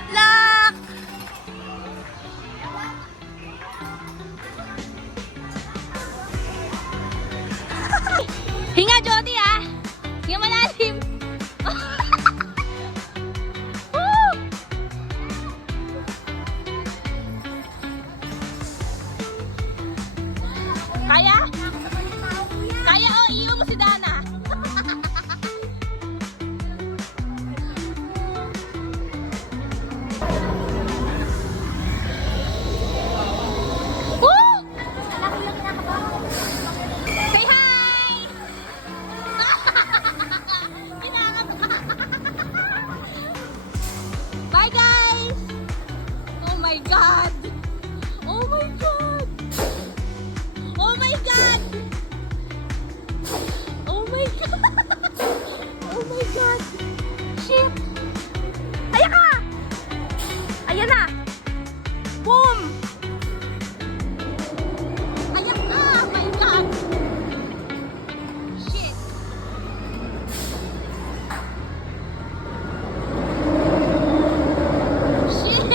Good luck! Hinga, Jody, ah! Hinga malalim! Woo! Kaya? Kaya, oh, iyo mo si Dana. Woo! Say hi! Bye, guys! Oh my God! Oh my God! Oh my God! Oh my God! Oh my God! Shit! Ayan ka! Ayan na! Boom! Ayan ka! Oh my God! Shit! Shit!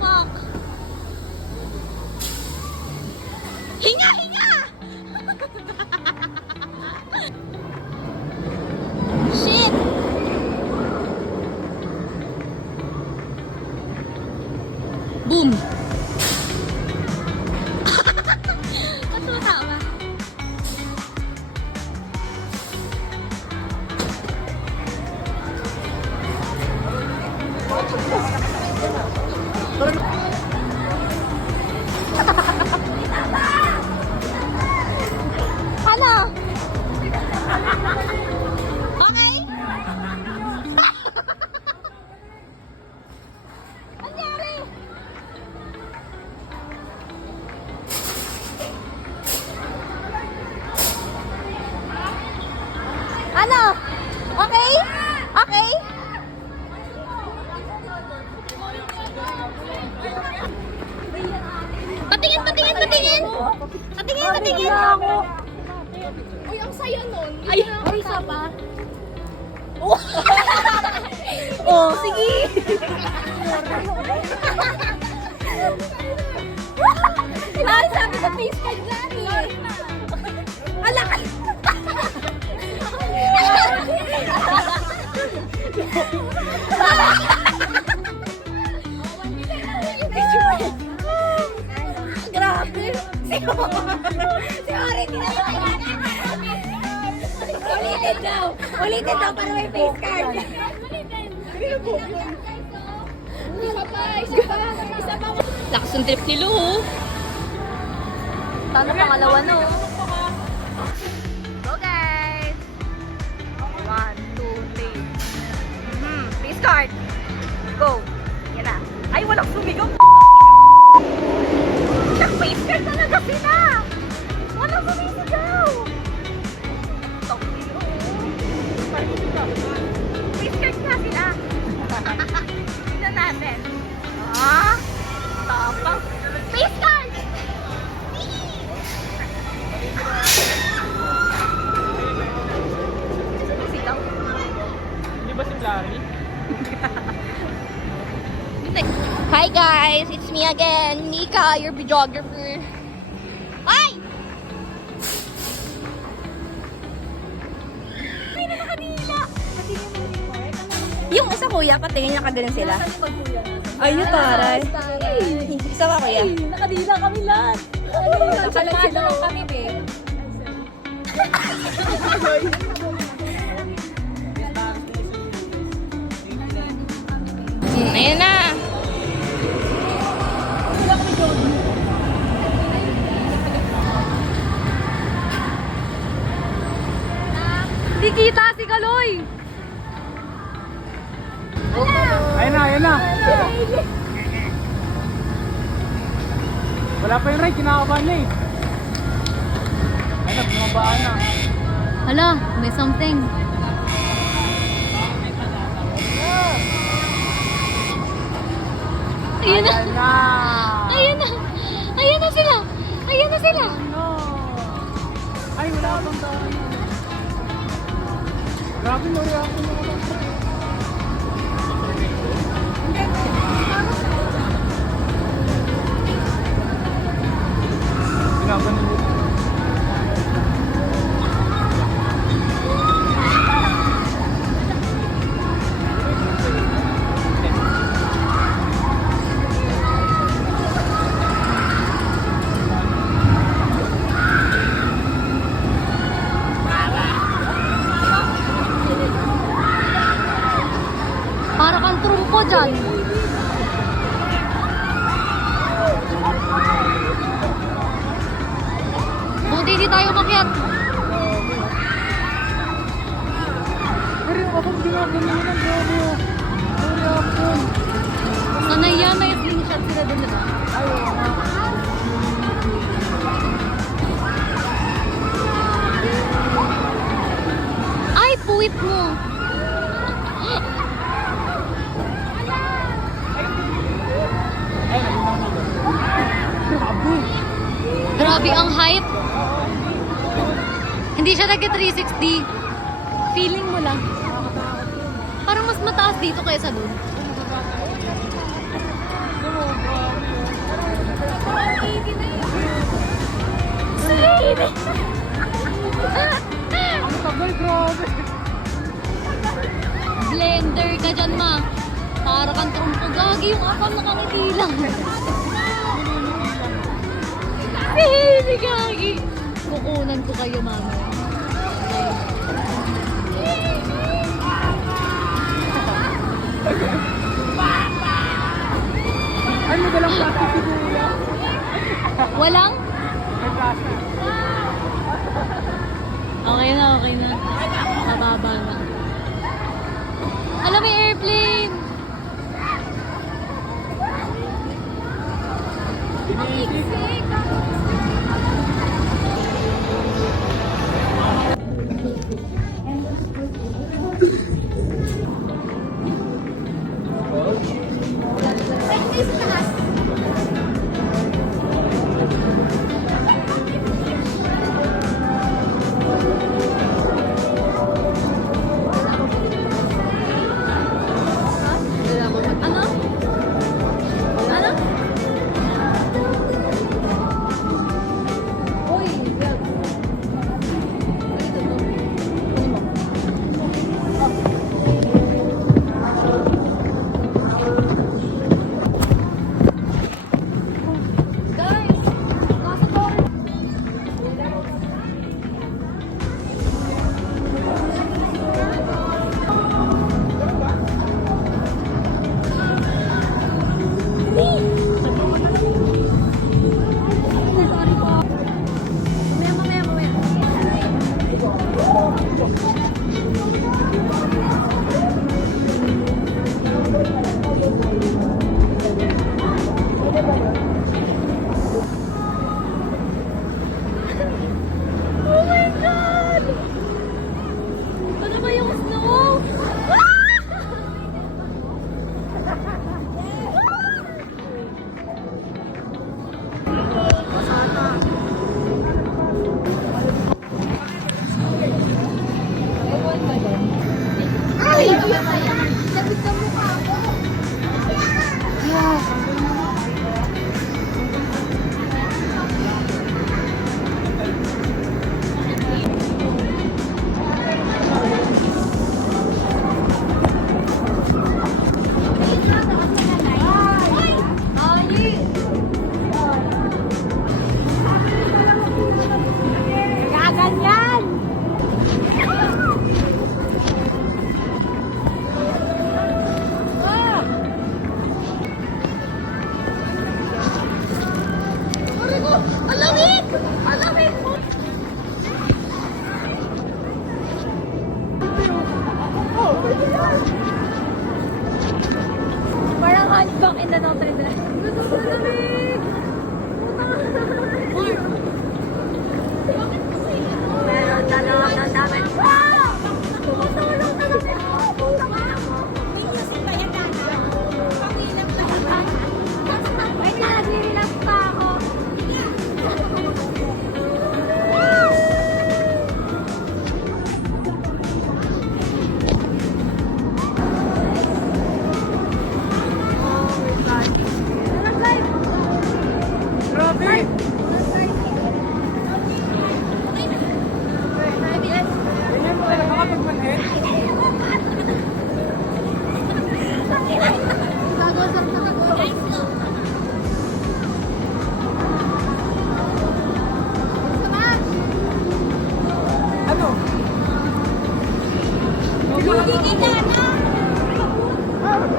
Fuck! Hinga! Hinga! Shit! Boom! Ba't tumatawa? Ano? Okay? Nangyari? Ano? Okay? Okay? Patingin, patingin, patingin! Patingin, patingin! Uy, ang saya nun. Ay, isa pa. Oh, sige! Ay, sabi sa face card dyan eh. Ala ka! Grabe! Si Ori, Ulitin daw. Ulitin daw para may face card. Isa pa, isa pa. Isa pa. Lakas ng trip ni Lu. Sana pangalawa no. Go guys! 1, 2, 3. Face card! Go! Yan na. Ay, walang sumigaw! Nag-face card talaga sila! Walang sumisigaw! Face card nga sila! Tignan natin. Ah! Tapang! Face card! Sigaw. Di ba si Larry? Hi guys, it's me again, Mika, your videographer. Hi! Ay, na kanila! Yung isa kuya, patingin niya kagaling sila. Ayun, taray. Isa pa kuya. Nakadila kami lahat. Nakakalagsi lang kami, be. Ayun na. Di kita si Kaloy. Ayun na, ayun na. Wala pa yung ride, kinakabahan na eh. Ayun na, bumabaan na. Hala, may something. Ayun na. Ayan na. Ayun na. Ayun na sila. Ayun na sila. No. Ay, wala akong tao. Grabe, no reaction mo. kang trumpo dyan. Buti di tayo makiat. Pero yung abang ginagawa nila, grabe oh. Sorry, abang. Sanay yan, may slingshot sila dun, diba? Ayaw nga. Ay, puwit mo. Grabe. Grabe ang hype. Hindi siya nag 360. Feeling mo lang. Parang mas mataas dito kaysa dun. Ang tagal, grabe. Blender ka dyan, ma. Para kang trumpo. Gagi yung akam nakangiti lang. Hindi, gagi. Kukunan ko kayo, mama. Ay, madalang plastic si Kuya. Walang? May plastic. Okay na, okay na. Mababa na. Alam, may airplane! Iniisip. Ano? Ano? Uy, yan.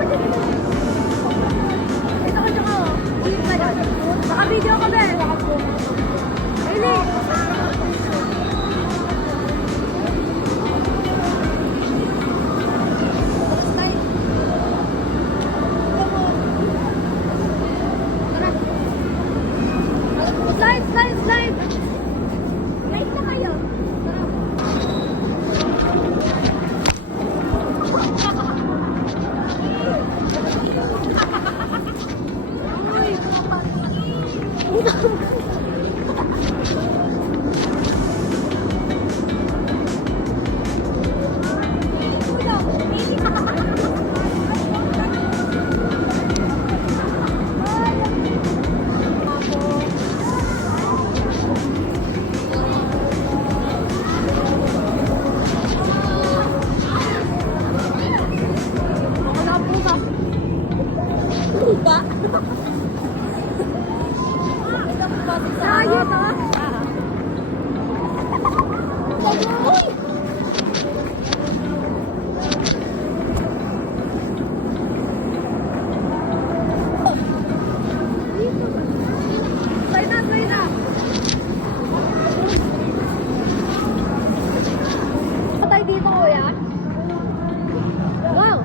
Ito ka dyan ako. Dito ka dyan. Naka-video ka ba? Really? Slide, slide, slide! Slide na kayo. Sayot ah! Slide na, slide na! Patay dito, kuya? Wow!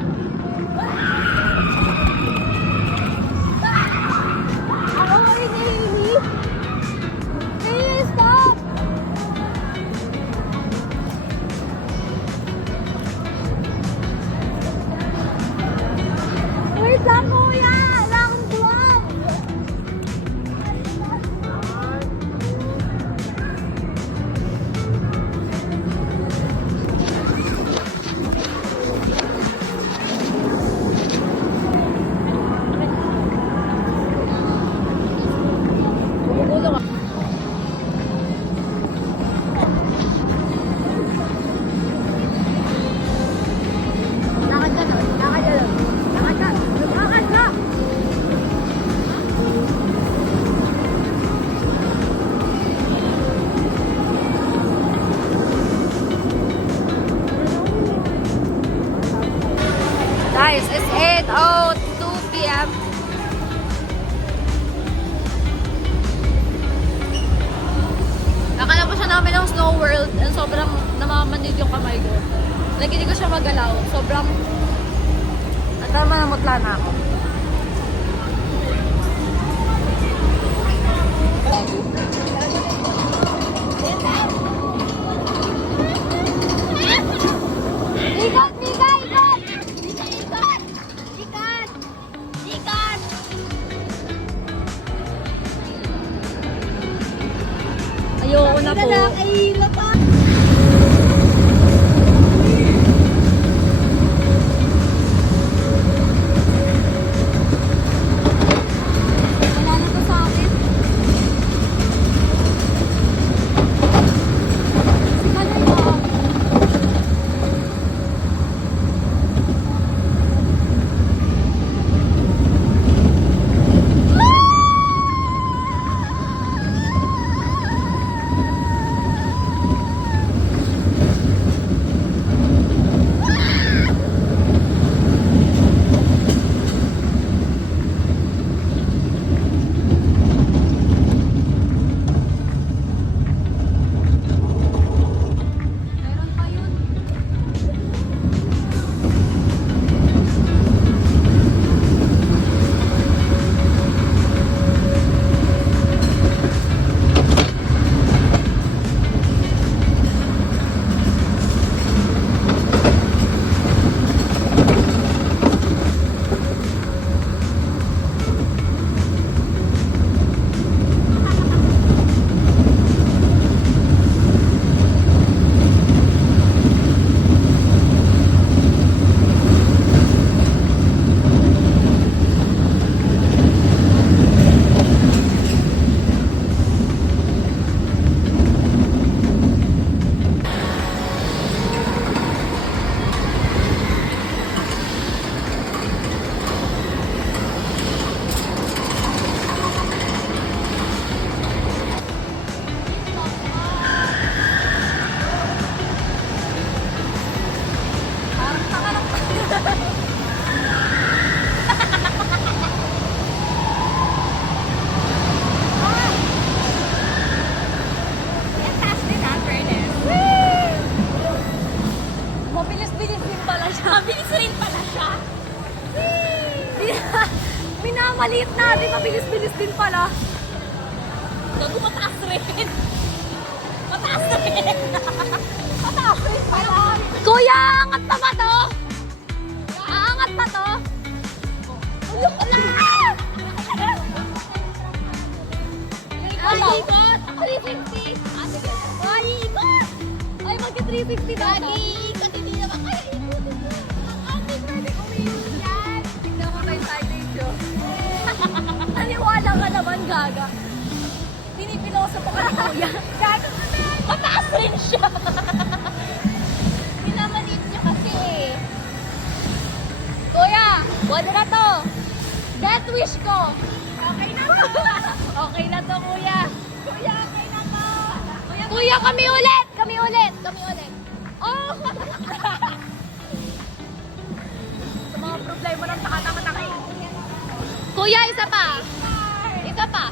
Ako ay naiinip! Hey, stop! Wait lang, kuya! Wala akong glove! Bumugulong ako. Lakad ka na. Lakad ka lang. Lakad ka. Lakad ka! Guys, it's 8:02 p.m. Nakala pa siya namin ng Snow World and sobrang namamanid yung kamay ko. Like, hindi ko siya magalaw. Sobrang nagkamanamutla na ako. Ikot! Nika! Ikot! Ikot! Ikot! Ikot! Ayoko na po. Ayoko pa! Wala na to sa akin. Sika na yun. maliit na. Di mabilis-bilis din pala. Gago, mataas rin. Mataas rin. Mataas rin pala. Kuya, angat pa ba to? Aangat pa to? Ulok ka lang. Ay, ikot! 350! Ay, ikot! Ay, magka-350 daw to. Ikot, hindi naman kaya ikutin mo. Hindi pwede umiikot yan. Tignan mo kayo side video. Naniwala ka naman, Gaga. Pinipiloso pa ka ni Kuya. Gaga ka na. Mataas rin siya. Pinamaliit niya kasi eh. Kuya, wala na to. Death wish ko. Okay na to. Okay na to, Kuya. Kuya, okay na to. Kuya, kami ulit. Kami ulit. Kami ulit. Oh! Sa mga problema ng takataka-taka. Kuya, isa pa. Isa pa.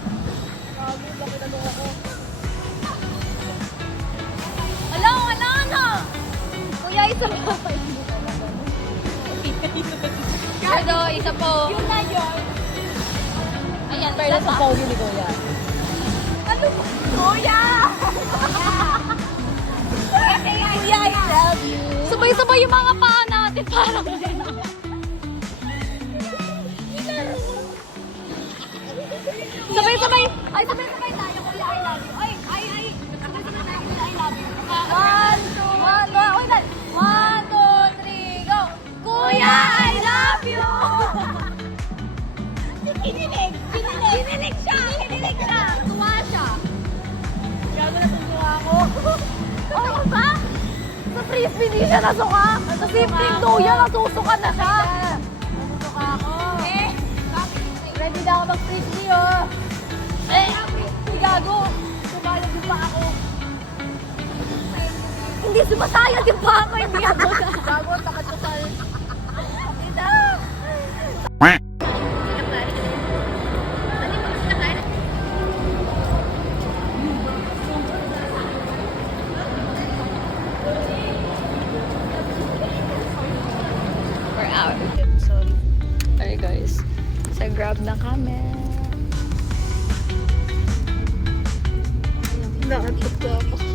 Ala. Kuya, isa pa. Pero, isa po. Yun na yun. Ayan, isa pa. pogi ni Kuya. Ano ba? Kuya! Kuya, I love you. Sabay-sabay yung mga paa natin. Parang sabay-sabay. Ay, sabay-sabay tayo. Kuya, I love you. Ay. Sabay-sabay tayo. Kuya, I love you. 1, 2, 3, go. Kuya, I love you. Kinilig siya. Tuwa siya. Gago na tumuha ako. Oo ba? Sa frisbee di siya nasuka. Sa simpleng tuya, nasusuka na siya. Nasusuka ako. Ready na ako mag-frisbee, oh. Si Gago. Sumayad yung pa ako. Hindi sumasayad yung pa ako. Hindi ako na. Gago, takot ko sa... Ito. We're out. Sorry. Sorry guys. Sa Grab na kami. Nakatugto ako.